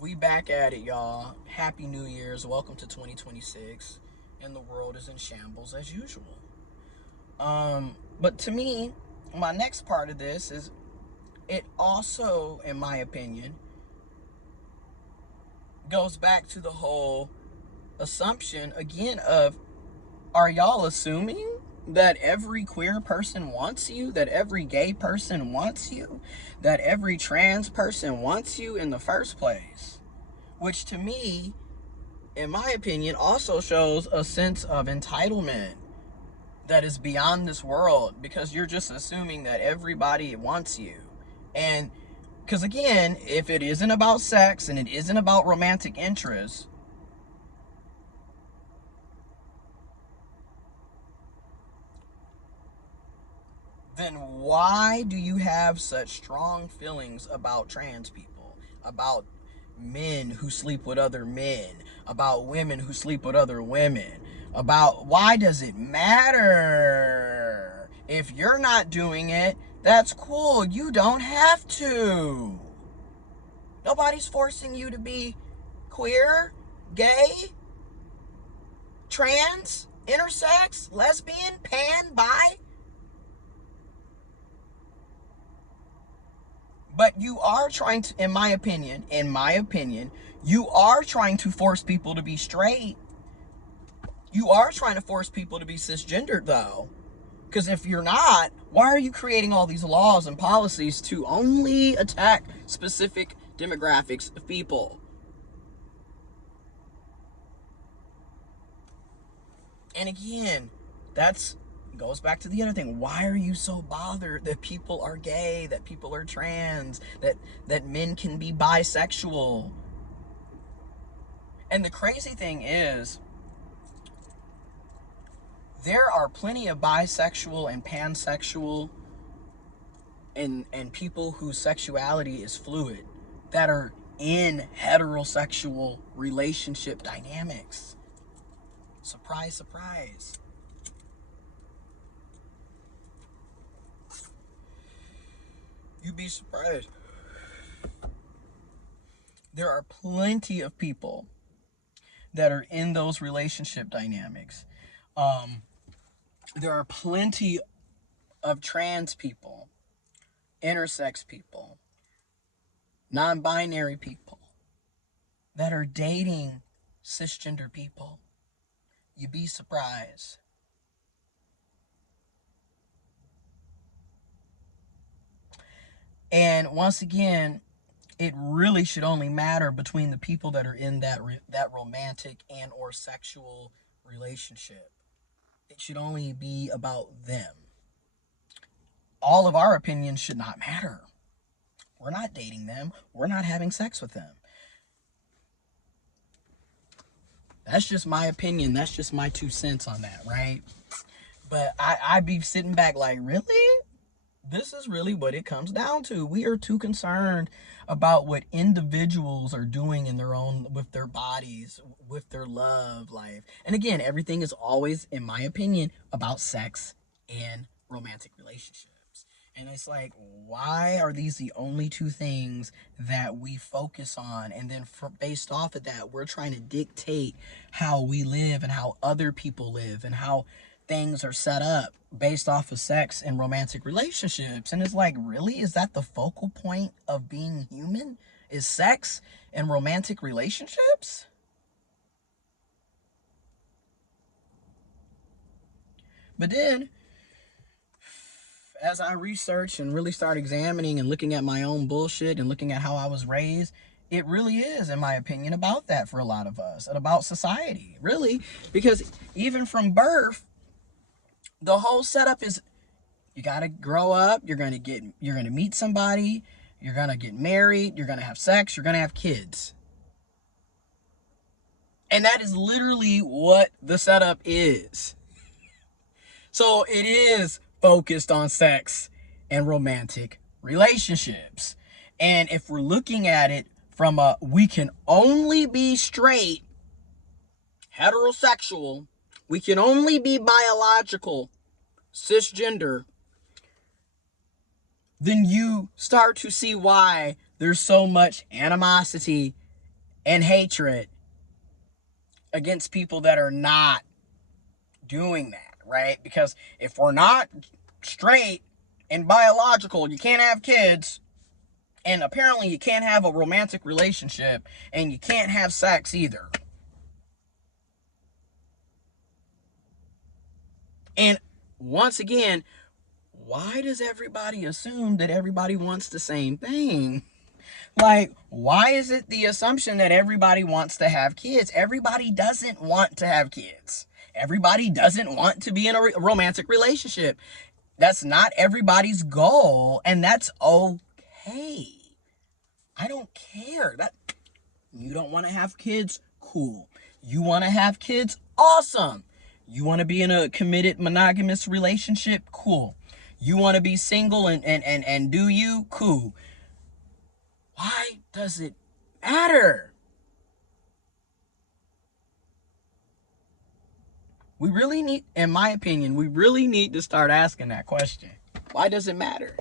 We back at it, y'all. Happy New Year's. Welcome to 2026. And the world is in shambles as usual. But to me, my next part of this is it also, in my opinion, goes back to the whole assumption again of, are y'all assuming that every queer person wants you, that every gay person wants you, that every trans person wants you in the first place? Which to me, in my opinion, also shows a sense of entitlement that is beyond this world, because you're just assuming that everybody wants you. And because again, if it isn't about sex and it isn't about romantic interest, then why do you have such strong feelings about trans people, about men who sleep with other men, about women who sleep with other women, about why does it matter? If you're not doing it, that's cool. You don't have to. Nobody's forcing you to be queer, gay, trans, intersex, lesbian, pan, bi. But you are trying to, in my opinion, you are trying to force people to be straight. You are trying to force people to be cisgendered, though. Because if you're not, why are you creating all these laws and policies to only attack specific demographics of people? And again, that's goes back to the other thing. Why are you so bothered that people are gay, that people are trans, that men can be bisexual? And the crazy thing is, there are plenty of bisexual and pansexual and people whose sexuality is fluid that are in heterosexual relationship dynamics. Surprise, surprise. You'd be surprised. There are plenty of people that are in those relationship dynamics. There are plenty of trans people, intersex people, non-binary people that are dating cisgender people. You'd be surprised. And once again, it really should only matter between the people that are in that romantic and or sexual relationship. It should only be about them. All of our opinions should not matter. We're not dating them. We're not having sex with them. That's just my opinion. That's just my 2 cents on that, right? But I be sitting back like, really? This is really what it comes down to. We are too concerned about what individuals are doing in their own, with their bodies, with their love life. And again, everything is always, in my opinion, about sex and romantic relationships. And it's like, why are these the only two things that we focus on? And then based off of that, we're trying to dictate how we live and how other people live and how things are set up based off of sex and romantic relationships. And it's like, really? Is that the focal point of being human? Is sex and romantic relationships? But then, as I research and really start examining and looking at my own bullshit and looking at how I was raised, it really is, in my opinion, about that for a lot of us and about society, really. Because even from birth, the whole setup is, you got to grow up, you're going to meet somebody, you're going to get married, you're going to have sex, you're going to have kids. And that is literally what the setup is. So it is focused on sex and romantic relationships. And if we're looking at it from a, we can only be straight, heterosexual, we can only be biological, cisgender, then you start to see why there's so much animosity and hatred against people that are not doing that, right? Because if we're not straight and biological, you can't have kids, and apparently you can't have a romantic relationship, and you can't have sex either. And once again, why does everybody assume that everybody wants the same thing? Like, why is it the assumption that everybody wants to have kids? Everybody doesn't want to have kids. Everybody doesn't want to be in a romantic relationship. That's not everybody's goal, and that's okay. I don't care. That you don't want to have kids, cool. You want to have kids, awesome. You want to be in a committed monogamous relationship, cool. You want to be single and do you, cool. Why does it matter? We really need, in my opinion, we really need to start asking that question. Why does it matter?